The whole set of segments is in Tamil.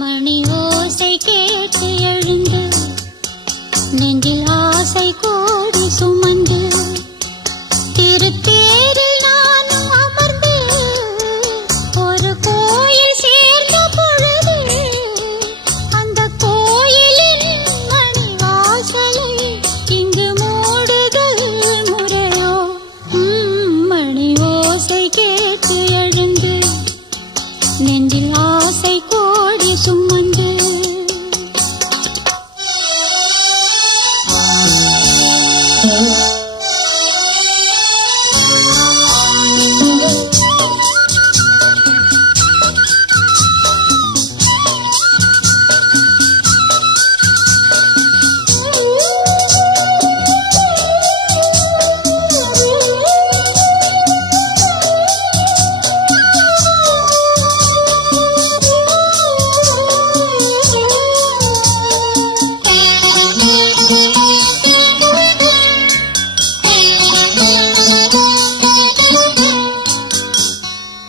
மணி ஓசை கேட்டு எழுந்து நெஞ்சில் ஆசை கோடி சுமந்து திருத்தேரில் நானும் அமர்ந்து ஒரு கோயில் சேர்ந்த பொழுது அந்த கோயிலின் மணி வாசலை இங்கு மூடுதல் முறையோ? மணி ஓசை கேட்டு எழுந்து நெஞ்சில் ஆசை கோடி சுமந்து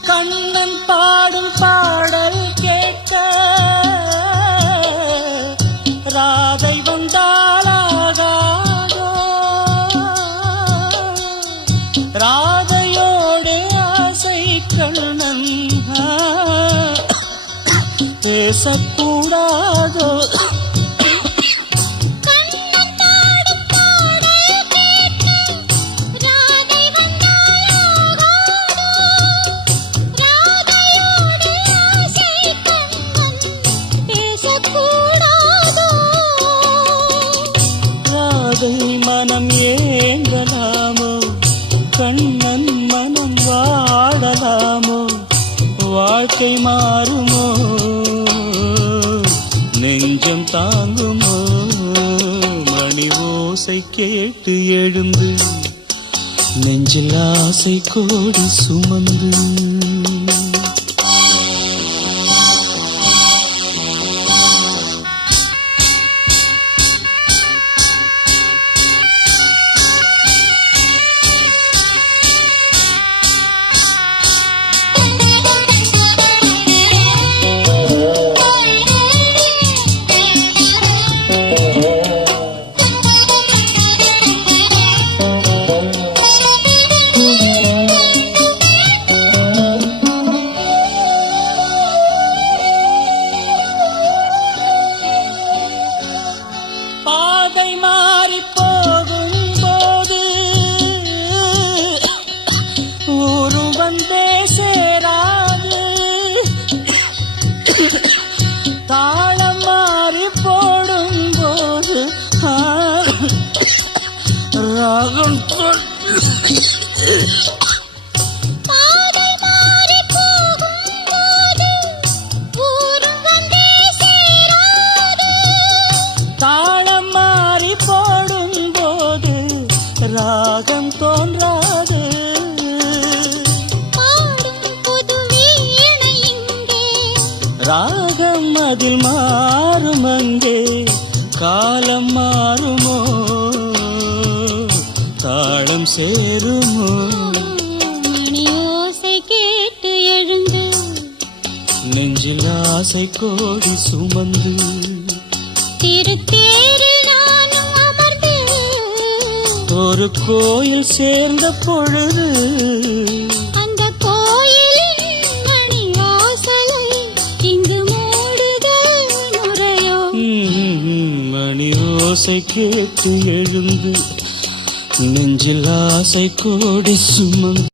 கண்ணன் பாடும் பாடல் கேட்க ராதை வந்தாலாகாதோ? ராதையோடு ஆசை கண்ணன் பேசக்கூடாதோ? மனம் ஏங்கலாமோ? கண்ணன் மனம் வாடலாமோ? வாழ்க்கை மாறுமோ? நெஞ்சம் தாங்குமோ? மணி ஓசை கேட்டு எழுந்து நெஞ்சில் ஆசை கோடி சுமந்து பாதை மாறி போகும் போது ஊரும் வந்தே சேராது. தாளம் மாறி போடும் போது ராகம் ராகம் தோன்றாது. ராகம் அதில் மாறும் அங்கே காலம் மாறுமோ? தாளம் சேருமோ? மணி ஓசை கேட்டு எழுந்து நெஞ்சில் ஆசை கோடி சுமந்து திருத்தேரில் நானும் அமர்ந்து ஒரு கோயில் சேர்ந்த பொழுது அந்த கோயிலின் மணி வாசலை இங்கு மூடுதல் முறையோ? மணி ஓசை கேட்டு எழுந்து நெஞ்சில் ஆசை கோடி சுமந்து